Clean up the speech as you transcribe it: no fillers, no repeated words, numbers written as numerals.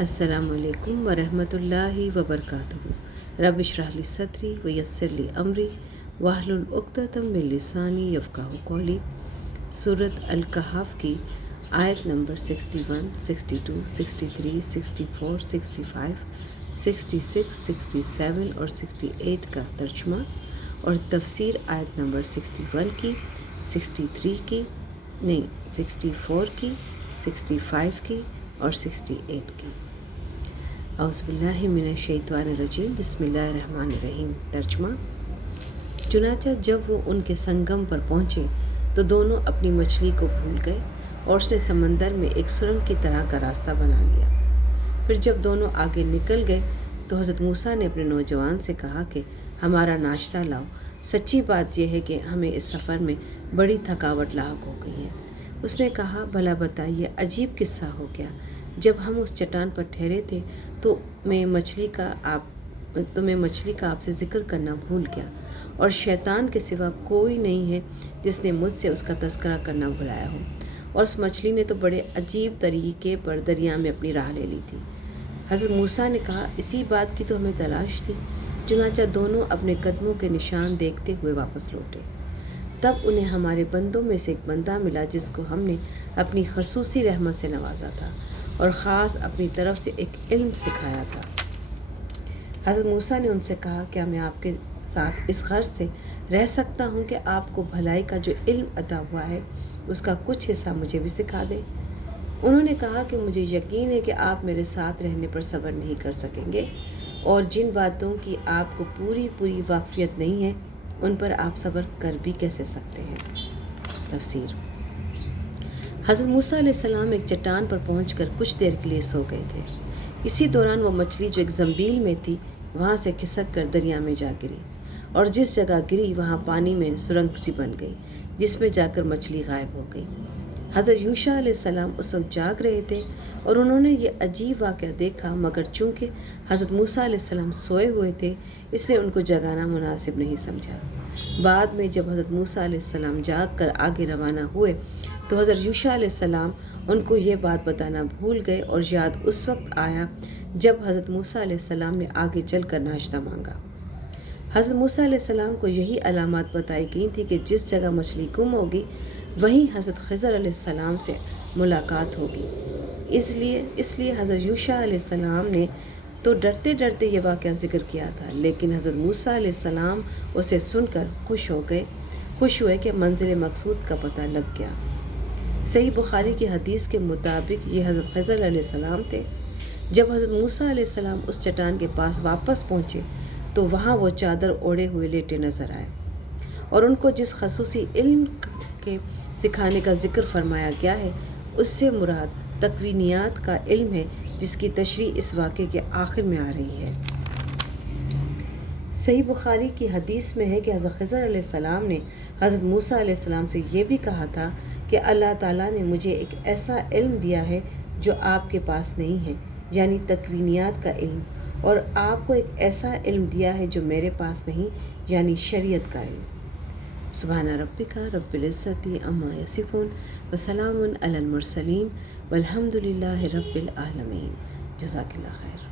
السلام علیکم ورحمۃ اللہ وبرکاتہ۔ رب اشرح لی صدری ویسر لی امری واحلل عقدۃ من لسانی یفقہوا قولی۔ سورۃ الکہف کی آیت نمبر 61، 62، 63، 64، 65، 66، 67 اور 68 کا ترجمہ اور تفسیر آیت نمبر 61 کی، 63 کی، 64 کی، 65 کی اور 68 کی۔ اعوذ باللہ من الشیطان الرجیم، بسم اللہ الرحمن الرحیم۔ ترجمہ۔ چنانچہ جب وہ ان کے سنگم پر پہنچے تو دونوں اپنی مچھلی کو بھول گئے اور اس نے سمندر میں ایک سرنگ کی طرح کا راستہ بنا لیا۔ پھر جب دونوں آگے نکل گئے تو حضرت موسیٰ نے اپنے نوجوان سے کہا کہ ہمارا ناشتہ لاؤ، سچی بات یہ ہے کہ ہمیں اس سفر میں بڑی تھکاوٹ لاحق ہو گئی ہے۔ اس نے کہا، بھلا بتائیے، عجیب قصہ ہو گیا۔ جب ہم اس چٹان پر ٹھہرے تھے تو میں مچھلی کا آپ سے ذکر کرنا بھول گیا، اور شیطان کے سوا کوئی نہیں ہے جس نے مجھ سے اس کا تذکرہ کرنا بھلایا ہو، اور اس مچھلی نے تو بڑے عجیب طریقے پر دریا میں اپنی راہ لے لی تھی۔ حضرت موسیٰ نے کہا، اسی بات کی تو ہمیں تلاش تھی۔ چنانچہ دونوں اپنے قدموں کے نشان دیکھتے ہوئے واپس لوٹے۔ تب انہیں ہمارے بندوں میں سے ایک بندہ ملا جس کو ہم نے اپنی خصوصی رحمت سے نوازا تھا اور خاص اپنی طرف سے ایک علم سکھایا تھا۔ حضرت موسیٰ نے ان سے کہا، کیا میں آپ کے ساتھ اس غرض سے رہ سکتا ہوں کہ آپ کو بھلائی کا جو علم عطا ہوا ہے اس کا کچھ حصہ مجھے بھی سکھا دیں؟ انہوں نے کہا کہ مجھے یقین ہے کہ آپ میرے ساتھ رہنے پر صبر نہیں کر سکیں گے، اور جن باتوں کی آپ کو پوری واقفیت نہیں ہے ان پر آپ صبر کر بھی کیسے سکتے ہیں؟ تفسیر۔ حضرت موسیٰ علیہ السلام ایک چٹان پر پہنچ کر کچھ دیر کے لیے سو گئے تھے۔ اسی دوران وہ مچھلی جو ایک زنبیل میں تھی وہاں سے کھسک کر دریا میں جا گری، اور جس جگہ گری وہاں پانی میں سرنگ سی بن گئی جس میں جا کر مچھلی غائب ہو گئی۔ حضرت یوشع علیہ السلام اس وقت جاگ رہے تھے اور انہوں نے یہ عجیب واقعہ دیکھا، مگر چونکہ حضرت موسیٰ علیہ السلام سوئے ہوئے تھے اس لیے ان کو جگانا مناسب نہیں سمجھا۔ بعد میں جب حضرت موسیٰ علیہ السلام جاگ کر آگے روانہ ہوئے تو حضرت یوشع علیہ السلام ان کو یہ بات بتانا بھول گئے، اور یاد اس وقت آیا جب حضرت موسیٰ علیہ السلام نے آگے چل کر ناشتہ مانگا۔ حضرت موسیٰ علیہ السلام کو یہی علامات بتائی گئی تھی کہ جس جگہ مچھلی گم ہوگی وہیں حضرت خضر علیہ السلام سے ملاقات ہوگی۔ اس لیے حضرت یوشع علیہ السلام نے تو ڈرتے ڈرتے یہ واقعہ ذکر کیا تھا، لیکن حضرت موسیٰ علیہ السلام اسے سن کر خوش ہوئے کہ منزل مقصود کا پتہ لگ گیا۔ صحیح بخاری کی حدیث کے مطابق یہ حضرت خضر علیہ السلام تھے۔ جب حضرت موسیٰ علیہ السلام اس چٹان کے پاس واپس پہنچے تو وہاں وہ چادر اوڑھے ہوئے لیٹے نظر آئے، اور ان کو جس خصوصی علم کے سکھانے کا ذکر فرمایا گیا ہے اس سے مراد تکوینیات کا علم ہے، جس کی تشریح اس واقعے کے آخر میں آ رہی ہے۔ صحیح بخاری کی حدیث میں ہے کہ حضرت خضر علیہ السلام نے حضرت موسیٰ علیہ السلام سے یہ بھی کہا تھا کہ اللہ تعالیٰ نے مجھے ایک ایسا علم دیا ہے جو آپ کے پاس نہیں ہے، یعنی تکوینیات کا علم، اور آپ کو ایک ایسا علم دیا ہے جو میرے پاس نہیں، یعنی شریعت کا علم۔ سبحان ربک رب العزت عما یصفون وسلام علی المرسلین والحمد للہ رب العالمین۔ جزاک اللہ خیر۔